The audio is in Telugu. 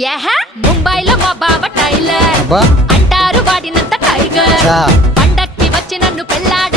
యహ ముంబైలో మా బావ టైలర్ అంటారు వాడినంత టైగర్ పండక్కి వచ్చి నన్ను పెళ్ళాడు